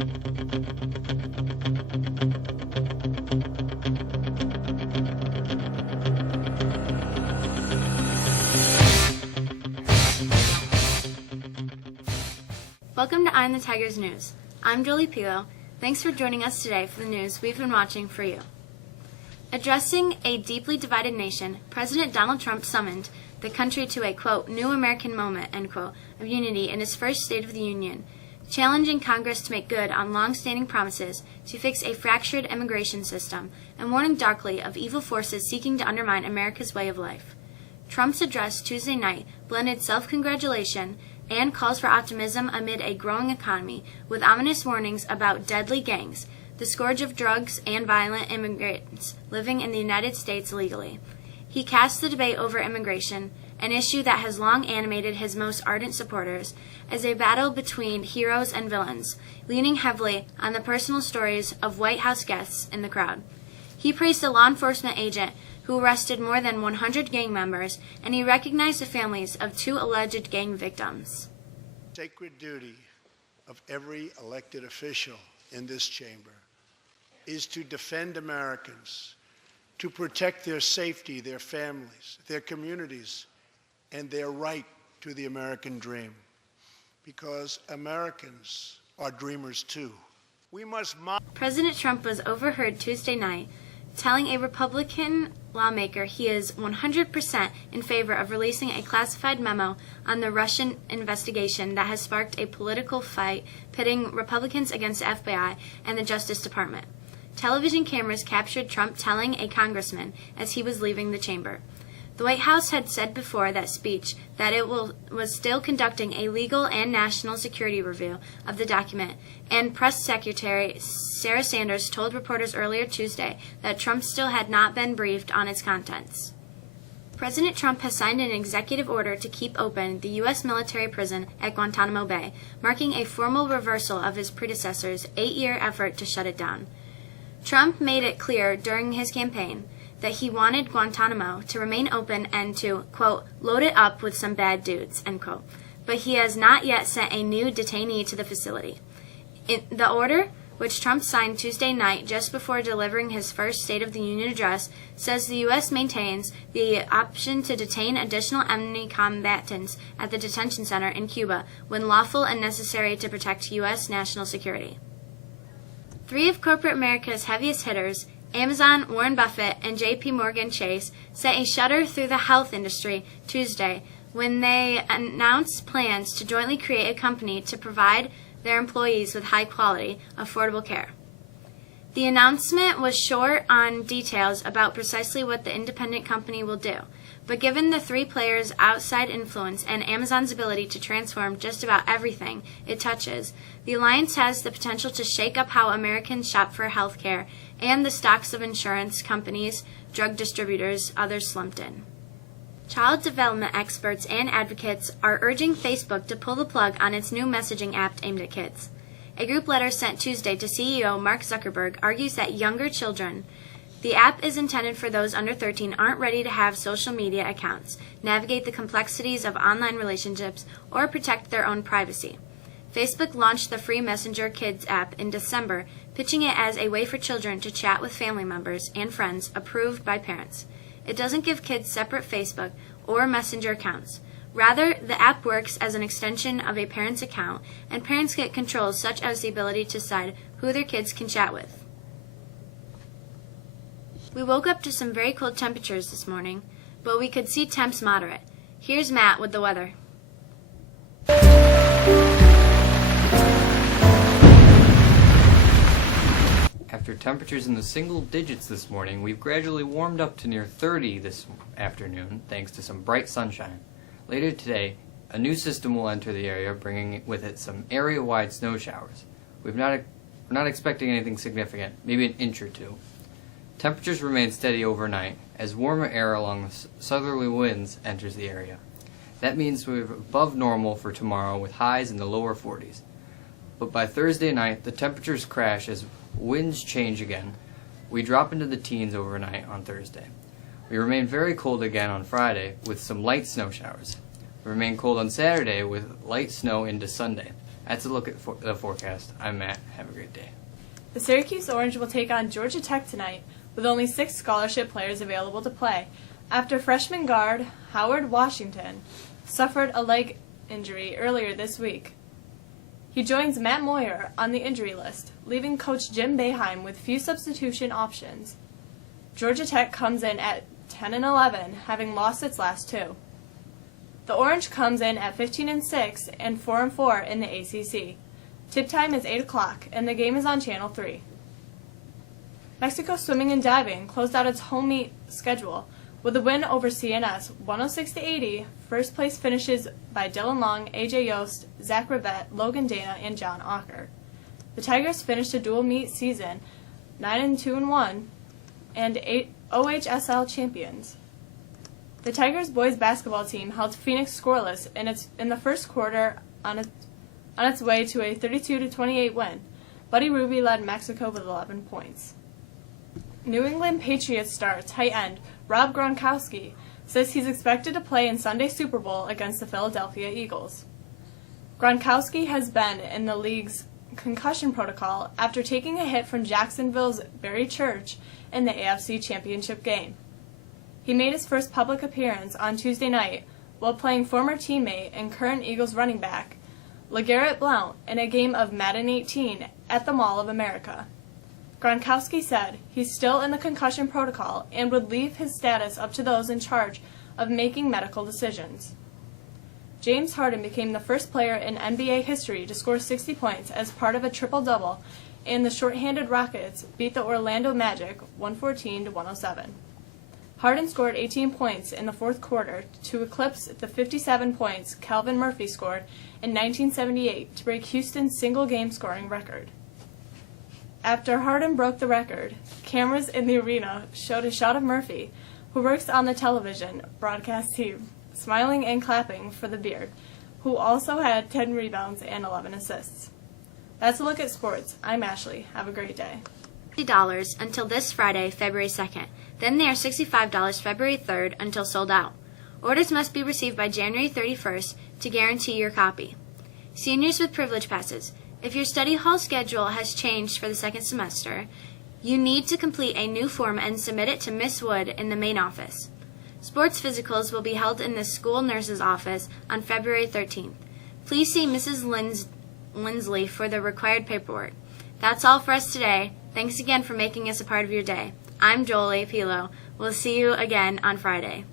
Welcome to Eye on the Tigers News. I'm Jolie Pilo. Thanks for joining us today for the news we've been watching for you. Addressing a deeply divided nation, President Donald Trump summoned the country to a, quote, new American moment, end quote, of unity in his first State of the Union, challenging Congress to make good on long-standing promises to fix a fractured immigration system, and warning darkly of evil forces seeking to undermine America's way of life. Trump's address Tuesday night blended self-congratulation and calls for optimism amid a growing economy, with ominous warnings about deadly gangs, the scourge of drugs and violent immigrants living in the United States illegally. He cast the debate over immigration, an issue that has long animated his most ardent supporters, as a battle between heroes and villains, leaning heavily on the personal stories of White House guests in the crowd. He praised a law enforcement agent who arrested more than 100 gang members, and he recognized the families of 2 alleged gang victims. Sacred duty of every elected official in this chamber is to defend Americans, to protect their safety, their families, their communities, and their right to the American dream. Because Americans are dreamers too. We must President Trump was overheard Tuesday night telling a Republican lawmaker he is 100% in favor of releasing a classified memo on the Russian investigation that has sparked a political fight pitting Republicans against the FBI and the Justice Department. Television cameras captured Trump telling a congressman as he was leaving the chamber. The White House had said before that speech that it was still conducting a legal and national security review of the document, and Press Secretary Sarah Sanders told reporters earlier Tuesday that Trump still had not been briefed on its contents. President Trump has signed an executive order to keep open the U.S. military prison at Guantanamo Bay, marking a formal reversal of his predecessor's 8-year effort to shut it down. Trump made it clear during his campaign that he wanted Guantanamo to remain open and to, quote, load it up with some bad dudes, end quote. But he has not yet sent a new detainee to the facility. The order, which Trump signed Tuesday night just before delivering his first State of the Union address, says the U.S. maintains the option to detain additional enemy combatants at the detention center in Cuba when lawful and necessary to protect U.S. national security. 3 of corporate America's heaviest hitters, Amazon, Warren Buffett, and J.P. Morgan Chase, sent a shudder through the health industry Tuesday when they announced plans to jointly create a company to provide their employees with high-quality, affordable care. The announcement was short on details about precisely what the independent company will do, but given the 3 players' outside influence and Amazon's ability to transform just about everything it touches, the alliance has the potential to shake up how Americans shop for health care and the stocks of insurance companies, drug distributors, others slumped in. Child development experts and advocates are urging Facebook to pull the plug on its new messaging app aimed at kids. A group letter sent Tuesday to CEO Mark Zuckerberg argues that younger children, the app is intended for those under 13, aren't ready to have social media accounts, navigate the complexities of online relationships, or protect their own privacy. Facebook launched the free Messenger Kids app in December, pitching it as a way for children to chat with family members and friends approved by parents. It doesn't give kids separate Facebook or Messenger accounts. Rather, the app works as an extension of a parent's account, and parents get controls such as the ability to decide who their kids can chat with. We woke up to some very cold temperatures this morning, but we could see temps moderate. Here's Matt with the weather. After temperatures in the single digits this morning, we've gradually warmed up to near 30 this afternoon, thanks to some bright sunshine. Later today, a new system will enter the area, bringing with it some area-wide snow showers. We're not expecting anything significant, maybe an inch or 2. Temperatures remain steady overnight, as warmer air along the southerly winds enters the area. That means we're above normal for tomorrow, with highs in the lower 40s. But by Thursday night, the temperatures crash as winds change again. We drop into the teens overnight on Thursday. We remain very cold again on Friday with some light snow showers. We remain cold on Saturday with light snow into Sunday. That's a look at the forecast. I'm Matt. Have a great day. The Syracuse Orange will take on Georgia Tech tonight with only 6 scholarship players available to play after freshman guard Howard Washington suffered a leg injury earlier this week. He joins Matt Moyer on the injury list, leaving coach Jim Boeheim with few substitution options. Georgia Tech comes in at 10-11, having lost its last 2. The Orange comes in at 15-6 and 4-4 in the ACC. Tip time is 8 o'clock, and the game is on Channel 3. Mexico Swimming and Diving closed out its home meet schedule with a win over CNS, 106-80. First place finishes by Dylan Long, AJ Yost, Zach Rivette, Logan Dana, and John Ocker. The Tigers finished a dual meet season 9-2-1 and 8 OHSL champions. The Tigers boys basketball team held Phoenix scoreless in the first quarter on its way to a 32-28 win. Buddy Ruby led Mexico with 11 points. New England Patriots star tight end Rob Gronkowski says he's expected to play in Sunday's Super Bowl against the Philadelphia Eagles. Gronkowski has been in the league's concussion protocol after taking a hit from Jacksonville's Barry Church in the AFC Championship game. He made his first public appearance on Tuesday night while playing former teammate and current Eagles running back LeGarrette Blount in a game of Madden 18 at the Mall of America. Gronkowski said he's still in the concussion protocol and would leave his status up to those in charge of making medical decisions. James Harden became the first player in NBA history to score 60 points as part of a triple-double, and the shorthanded Rockets beat the Orlando Magic 114-107. Harden scored 18 points in the fourth quarter to eclipse the 57 points Calvin Murphy scored in 1978 to break Houston's single-game scoring record. After Harden broke the record, cameras in the arena showed a shot of Murphy, who works on the television broadcast team, smiling and clapping for the Beard, who also had 10 rebounds and 11 assists. That's a look at sports. I'm Ashley. Have a great day. $50 until this Friday, February 2nd. Then they are $65 February 3rd until sold out. Orders must be received by January 31st to guarantee your copy. Seniors with privilege passes. If your study hall schedule has changed for the second semester, you need to complete a new form and submit it to Miss Wood in the main office. Sports physicals will be held in the school nurse's office on February 13th. Please see Mrs. Lindsley for the required paperwork. That's all for us today. Thanks again for making us a part of your day. I'm Jolie Pilo. We'll see you again on Friday.